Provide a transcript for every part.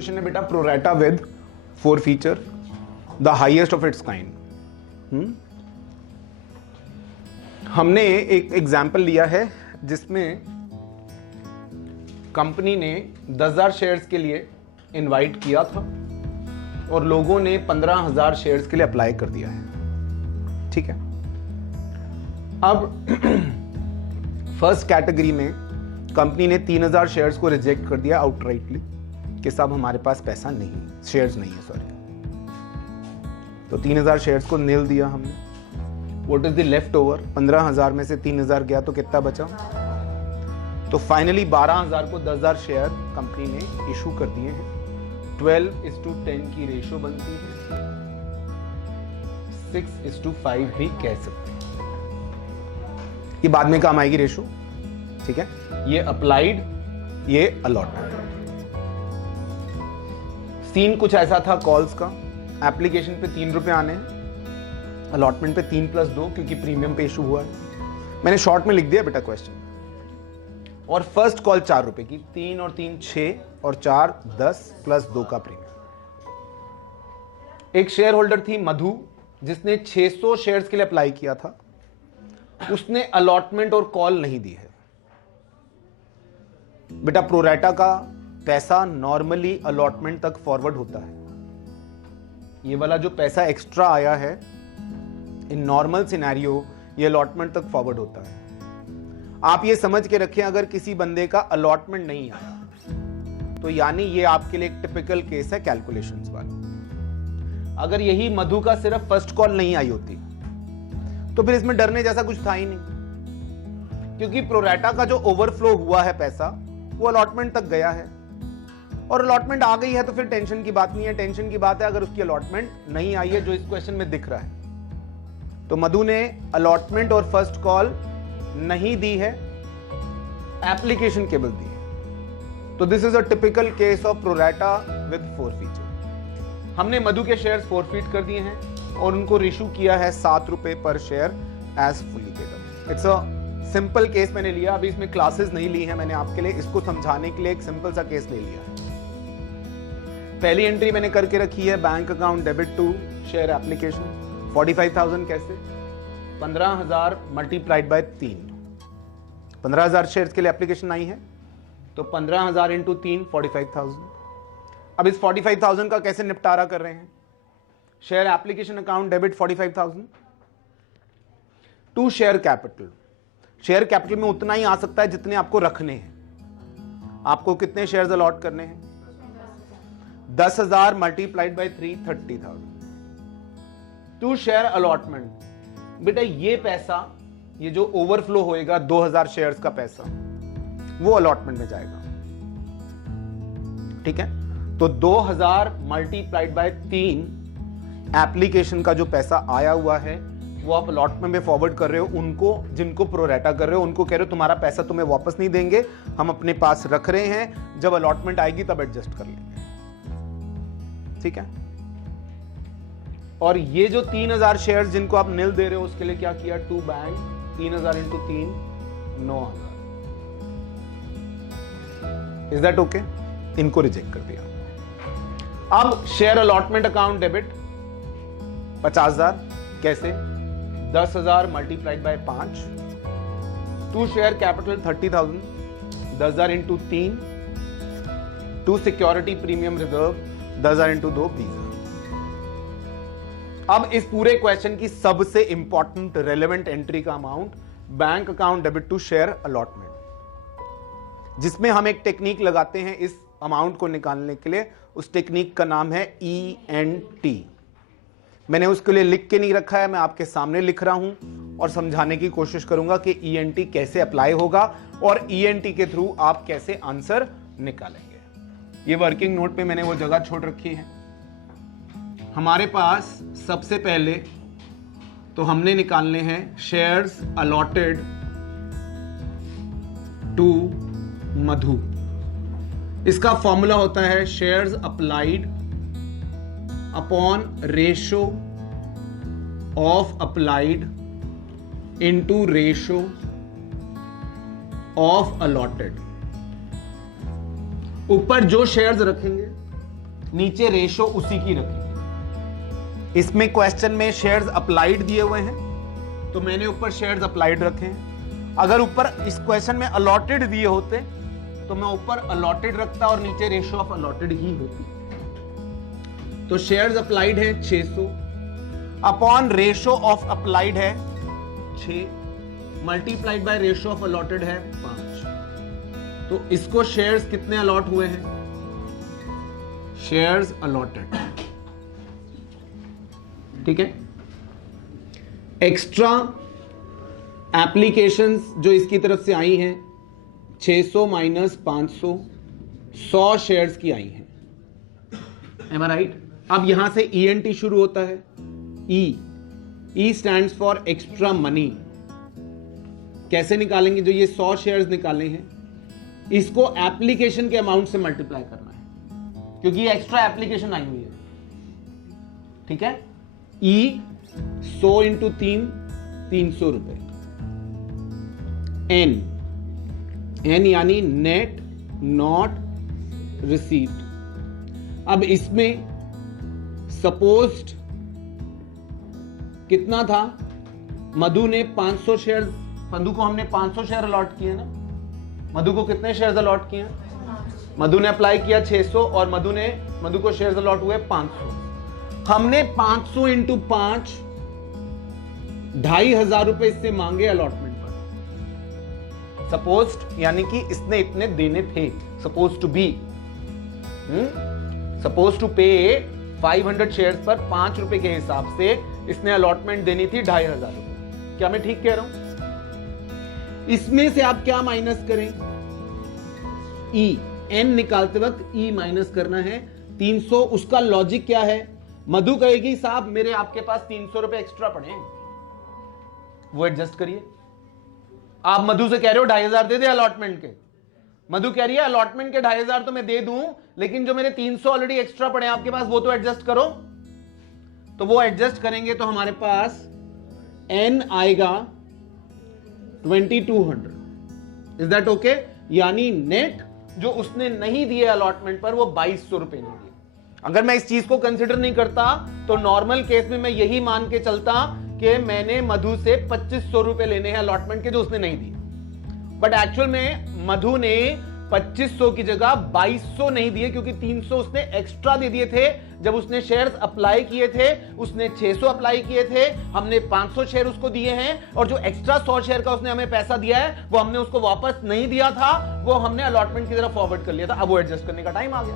Question है बेटा pro rata with 4 feature, the highest of its kind. हमने एक एग्जाम्पल लिया है जिसमें कंपनी ने 10,000 शेयर्स के लिए इनवाइट किया था और लोगों ने 15,000 शेयर्स के लिए अप्लाई कर दिया है। ठीक है, अब फर्स्ट कैटेगरी में कंपनी ने 3,000 शेयर्स को रिजेक्ट कर दिया आउटराइटली कि साहब हमारे पास पैसा नहीं, शेयर्स नहीं है, सॉरी। तो 3,000 शेयर्स को नील दिया हमने। What is the left over? 15,000 में से 3,000 गया तो कितना बचा? तो फाइनली 12,000 को 10,000 शेयर कंपनी ने इशू कर दिए हैं। 12:10 की रेशो बनती है, 6:5 भी कह सकते हैं। ये बाद में काम आएगी रेशो। ठीक है, ये अप्लाइड, ये अलॉटमेंट। सीन कुछ ऐसा था कॉल्स का। एप्लीकेशन पे 3 रुपए आने हैं, अलॉटमेंट पे 3+2 क्योंकि प्रीमियम पे इशू हुआ है। मैंने शॉर्ट में लिख दिया बेटा क्वेश्चन। और फर्स्ट कॉल 4 रुपए की, 3 और 3 6 और 4 10 +2 का प्रीमियम। एक शेयर होल्डर थी मधु जिसने 600 शेयर्स के लिए अप्लाई किया था, उसने अलॉटमेंट और कॉल नहीं दी है। बेटा प्रोरेटा का पैसा नॉर्मली अलॉटमेंट तक फॉरवर्ड होता है। ये वाला जो पैसा एक्स्ट्रा आया है इन नॉर्मल सिनेरियो ये अलॉटमेंट तक फॉरवर्ड होता है। आप ये समझ के रखें अगर किसी बंदे का अलॉटमेंट नहीं आया तो यानी ये आपके लिए एक टिपिकल केस है कैलकुलेशंस वाला। अगर यही मधु का सिर्फ फर्स्ट कॉल नहीं आई होती तो फिर इसमें डरने जैसा कुछ था ही नहीं, क्योंकि प्रोरेटा का जो ओवरफ्लो हुआ है पैसा वो अलॉटमेंट तक गया है और अलॉटमेंट आ गई है तो फिर टेंशन की बात नहीं है। टेंशन की बात है अगर उसकी अलॉटमेंट नहीं आई है जो इस क्वेश्चन में दिख रहा है। तो मधु ने अलॉटमेंट और फर्स्ट कॉल नहीं दी है, एप्लीकेशन केवल दी है। तो this is a typical case of pro rata with 4 feature. हमने मधु के शेयर्स फॉरफीट कर दिए हैं और उनको रिशू किया है 7 रुपए पर share as fully paid up. It's a simple case मैंने लिया, अभी इसमें क्लासेस नहीं ली है मैंने आपके लिए, इसको समझाने के लिए एक सिंपल सा केस ले लिया है। पहली एंट्री मैंने करके रखी है bank account debit to share application 45,000। कैसे? 15,000 मल्टीप्लाइड बाय 3। 15,000 शेयर्स के लिए एप्लीकेशन आई है तो 15,000 इंटू 3 45,000। अब इस 45,000 का कैसे निपटारा कर रहे हैं? Share application account debit 45,000 to share capital. Share capital में उतना ही आ सकता है जितने आपको रखने हैं। आपको कितने शेयर्स अलॉट करने हैं? 10,000 multiplied by 3 30,000 to share allotment. बेटा ये पैसा, ये जो ओवरफ्लो होएगा 2,000 शेयर्स का पैसा, वो अलॉटमेंट में जाएगा। ठीक है, तो 2,000 मल्टीप्लाइड बाय 3 एप्लीकेशन का जो पैसा आया हुआ है वो आप अलॉटमेंट में फॉरवर्ड कर रहे हो। उनको जिनको प्रोरेटा कर रहे हो उनको कह रहे हो तुम्हारा पैसा तुम्हें वापस नहीं देंगे, हम अपने पास रख रहे हैं, जब अलॉटमेंट आएगी तब एडजस्ट कर लेंगे। ठीक है, और ये जो 3,000 शेयर्स जिनको आप नील दे रहे हो उसके लिए क्या किया? To bank 3,000 into 3 9,000। Is that okay? इनको रिजेक्ट कर दिया। अब शेयर अलॉटमेंट अकाउंट डेबिट 50,000। कैसे? 10,000 multiplied by 5 to share capital 30,000, 10,000 into 3 to security premium reserve 10,000 into 2 20,000। अब इस पूरे क्वेश्चन की सबसे इंपॉर्टेंट रेलेवेंट एंट्री का amount bank account debit to share allotment, जिसमें हम एक टेक्निक लगाते हैं इस अमाउंट को निकालने के लिए। उस टेक्निक का नाम है ENT। मैंने उसके लिए लिख के नहीं रखा है, मैं आपके सामने लिख रहा हूं और समझाने की कोशिश करूंगा कि ENT कैसे अप्लाई होगा और ENT के थ्रू आप कैसे आंसर निकालेंगे। ये वर्किंग नोट पे मैंने वो जगह छोड़ रखी है। हमारे पास सबसे पहले तो हमने निकालने हैं शेयर्स अलॉटेड टू मधु। इसका फॉर्मूला होता है shares applied upon ratio of applied into ratio of allotted. ऊपर जो शेयर्स रखेंगे नीचे रेशो उसी की रखेंगे। इसमें क्वेश्चन में शेयर्स अप्लाइड दिए हुए हैं तो मैंने ऊपर शेयर्स अप्लाइड रखे हैं। अगर ऊपर इस क्वेश्चन में अलॉटेड दिए होते तो मैं ऊपर अलॉटेड रखता और नीचे रेशो ऑफ अलॉटेड ही होती। तो शेयर्स अप्लाइड है 600 अपॉन रेशो ऑफ अप्लाइड है 6 multiplied by ratio of allotted है 5। तो इसको शेयर्स कितने अलॉट हुए हैं? शेयर्स अलॉटेड, ठीक है। एक्स्ट्रा एप्लीकेशंस जो इसकी तरफ से आई हैं 600 माइनस 500 100 शेयर्स की आई हैं। M I right? अब यहां से ENT शुरू होता है। E stands for extra money. कैसे निकालेंगे? जो ये 100 शेयर्स निकाले हैं इसको एप्लीकेशन के अमाउंट से मल्टीप्लाई करना है क्योंकि ये एक्स्ट्रा एप्लीकेशन आई हुई है, ठीक है। E 100 इंटू 3 300 रुपए। N यानी नेट नॉट रिसीव्ड। अब इसमें सपोज्ड कितना था? मधु ने 500 शेयर, मधु को हमने 500 शेयर अलॉट किए ना। मधु को कितने शेयर्स अलॉट किए? मधु ने अप्लाई किया 600 और मधु को शेयर्स अलॉट हुए 500। हमने 500 इंटू 5 2,500 रुपए इससे मांगे अलॉटमेंट पर। सपोज्ड यानी कि इसने इतने देने थे। Suppose to be suppose to pay 500 shares पर 5 रुपए के हिसाब से इसने अलॉटमेंट देनी थी 2,500 रुपए। क्या मैं ठीक कह रहा हूं? इसमें से आप क्या माइनस करें? N निकालते वक्त E माइनस करना है 300। उसका लॉजिक क्या है? मधु कहेगी साहब मेरे आपके पास 300 रुपए एक्स्ट्रा पड़े, वो एडजस्ट करिए। आप मधु से कह रहे हो 2,500 दे दे अलॉटमेंट के। मधु कह रही है अलॉटमेंट के 2,500 तो मैं दे दूं, लेकिन जो मेरे 300 ऑलरेडी एक्स्ट्रा पड़े आपके पास वो तो एडजस्ट करो। तो वो एडजस्ट करेंगे तो हमारे पास N आएगा 2200। Is that okay? यानी नेट जो उसने नहीं दिए अलॉटमेंट पर वो 2200 रुपए नहीं दिए। अगर मैं इस चीज को कंसिडर नहीं करता तो नॉर्मल केस में मैं यही मान के चलता कि मैंने मधु से 2500 रुपए लेने हैं अलॉटमेंट के जो उसने नहीं दिए। बट एक्चुअल में मधु ने 2500 की जगह 2200 नहीं दिए क्योंकि 300 उसने एक्स्ट्रा दे दिए थे जब उसने शेयर्स अप्लाई किए थे। उसने 600 अप्लाई किए थे, हमने 500 शेयर उसको दिए हैं और जो एक्स्ट्रा 100 शेयर का उसने हमें पैसा दिया है वो हमने उसको वापस नहीं दिया था, वो हमने अलॉटमेंट की तरफ फॉरवर्ड कर लिया था। अब वो एडजस्ट करने का टाइम आ गया।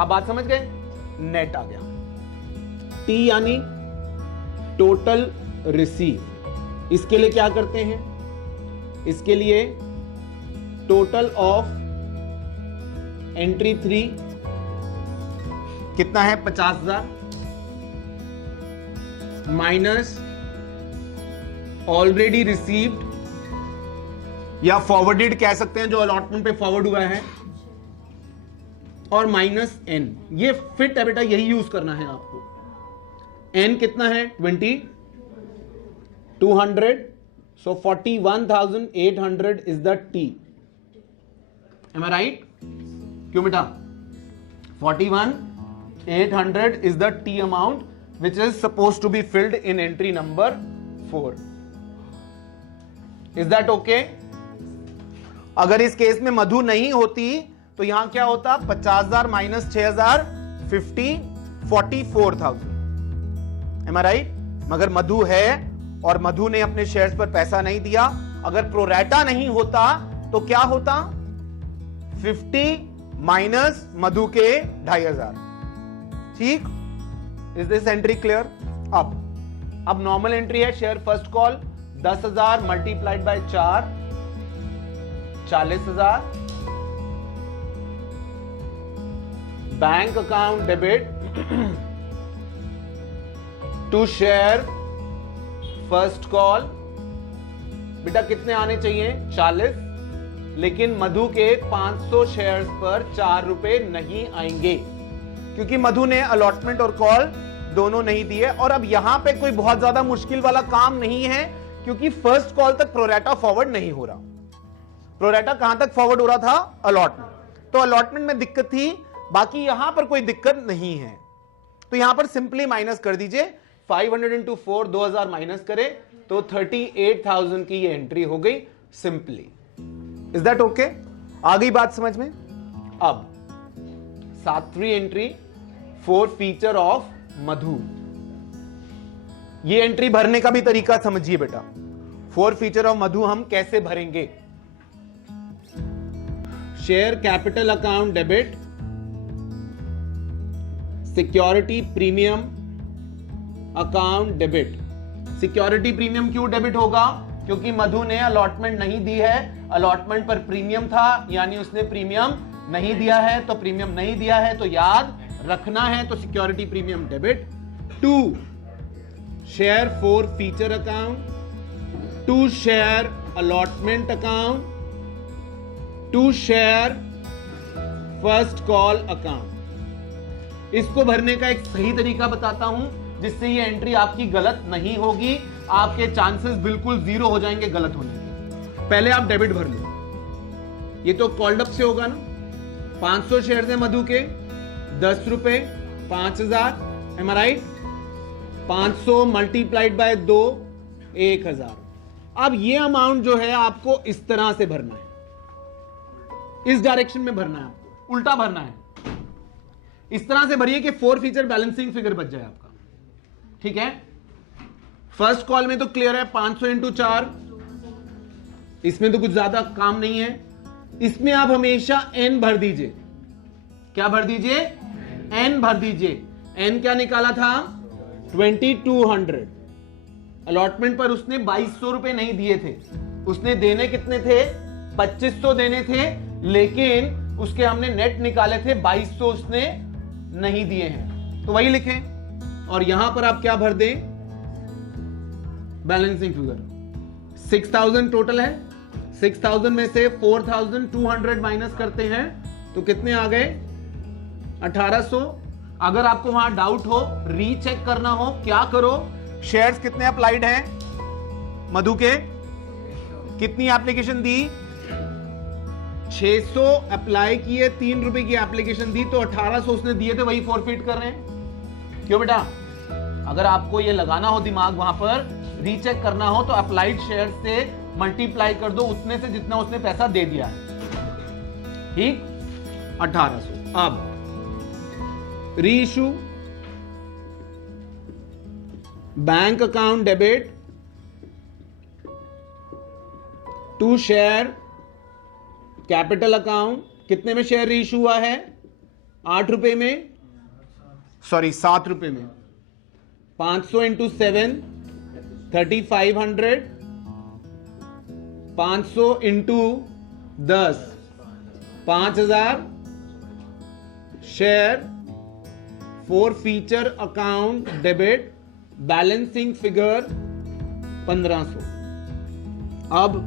आप बात समझ गए? नेट आ गया। T यानी टोटल रिसीव। इसके लिए क्या करते हैं? इसके लिए टोटल ऑफ एंट्री 3 कितना है? 50,000 माइनस ऑलरेडी रिसीव्ड या फॉरवर्डेड कह सकते हैं जो अलॉटमेंट पे फॉरवर्ड हुआ है, और माइनस N। ये फिट है बेटा, यही यूज करना है आपको। N कितना है? 200। So 41,800 is the T. Am I right? क्यों बेटा? 41,800 is the T amount which is supposed to be filled in entry number 4. Is that okay? अगर इस केस में मधु नहीं होती तो यहां क्या होता? 50,000 माइनस 6,000 44,000। Am I right? मगर मधु है और मधु ने अपने शेयर्स पर पैसा नहीं दिया। अगर प्रोरेटा नहीं होता तो क्या होता? 50 माइनस मधु के 2,500। ठीक? Is this entry clear? अब नॉर्मल एंट्री है share first call 10,000 multiplied by 4 40,000। Bank account debit to share first call. बेटा कितने आने चाहिए? 40। लेकिन मधु के 500 शेयर्स पर 4 रुपए नहीं आएंगे क्योंकि मधु ने अलॉटमेंट और कॉल दोनों नहीं दिए। और अब यहां पे कोई बहुत ज्यादा मुश्किल वाला काम नहीं है क्योंकि फर्स्ट कॉल तक प्रोरेटा फॉरवर्ड नहीं हो रहा। प्रोरेटा कहां तक फॉरवर्ड हो रहा था? अलॉटमेंट। तो अलॉटमेंट में दिक्कत थी, बाकी यहां पर कोई दिक्कत नहीं है। तो यहां पर सिंपली माइनस कर दीजिए, 500 इंटू 4, 2000 माइनस करें तो 38,000 की ये एंट्री हो गई सिंपली। Is that okay? आ गई बात समझ में? अब 7वीं एंट्री, 4 फीचर ऑफ मधु। ये एंट्री भरने का भी तरीका समझिए बेटा। 4 फीचर ऑफ मधु हम कैसे भरेंगे? Share capital account debit, security premium account debit. Security premium क्यों डेबिट होगा? क्योंकि मधु ने अलॉटमेंट नहीं दी है, अलॉटमेंट पर प्रीमियम था, यानी उसने प्रीमियम नहीं दिया है, तो प्रीमियम नहीं दिया है तो याद रखना है, तो security premium debit. 2 share 4 feature account, 2 share allotment account, 2 share first call account. इसको भरने का एक सही तरीका बताता हूं जिससे ये एंट्री आपकी गलत नहीं होगी, आपके चांसेस बिल्कुल 0 हो जाएंगे गलत होने के। पहले आप डेबिट भर लो, ये तो कॉल्ड अप से होगा ना। 500 शेयर है मधु के, 10 रुपए, 5000, am I right? 500 multiplied by 2, 1000। अब ये अमाउंट जो है आपको इस तरह से भरना है, इस डायरेक्शन में भरना है, आपको उल्टा भरना है। इस तरह से भरिए कि 4 फीचर बैलेंसिंग फिगर बच जाए आपका, ठीक है? फर्स्ट कॉल में तो क्लियर है, 500 इंटू 4, इसमें तो कुछ ज्यादा काम नहीं है। इसमें आप हमेशा n भर दीजिए। क्या भर दीजिए? n भर दीजिए। n क्या निकाला था? 2200। अलॉटमेंट पर उसने 2200 रुपए नहीं दिए थे, उसने देने कितने थे? 2500 देने थे, लेकिन उसके हमने नेट निकाले थे 2200 उसने नहीं दिए हैं, तो वही लिखें। और यहां पर आप क्या भर दें? बैलेंसिंग फिगर 6000 टोटल है, 6000 में से 4200 माइनस करते हैं तो कितने आ गए? 1800। अगर आपको वहां डाउट हो, रीचेक करना हो, क्या करो? शेयर्स कितने अप्लाइड हैं मधु के? कितनी एप्लीकेशन दी? 600 अप्लाई किए, 3 रुपए की एप्लीकेशन दी, तो 1800 उसने दिए थे, वही फॉरफिट कर रहे हैं। क्यों बेटा? अगर आपको ये लगाना हो दिमाग, वहां पर रीचेक करना हो, तो अप्लाइड शेयर से मल्टीप्लाई कर दो उतने से जितना उसने पैसा दे दिया है, ठीक? 1800। अब री issue, bank account debit, 2 share capital account. कितने में शेयर री इशू हुआ है? 8 रुपए में, सॉरी 7 रुपए में। 500 into 7, 3500। 500 into 10, 5000 share 4 feature account debit, balancing figure 1500। अब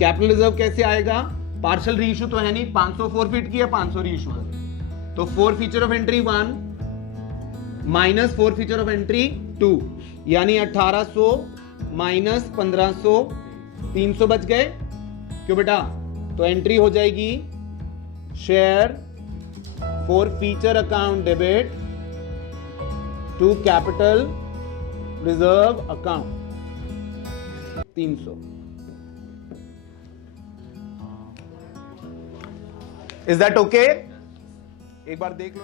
कैपिटल रिजर्व कैसे आएगा? पार्शियल रीइश्यू तो है नहीं, 500 फॉरफिट किया, 500 रीइश्यू है, तो 4 feature of entry 1 minus 4 feature of entry 2, यानी 1800 माइनस 1500, 300 बच गए। क्यों बेटा? तो एंट्री हो जाएगी share 4 feature account debit to capital reserve account 300। Is that okay? एक बार देख लो।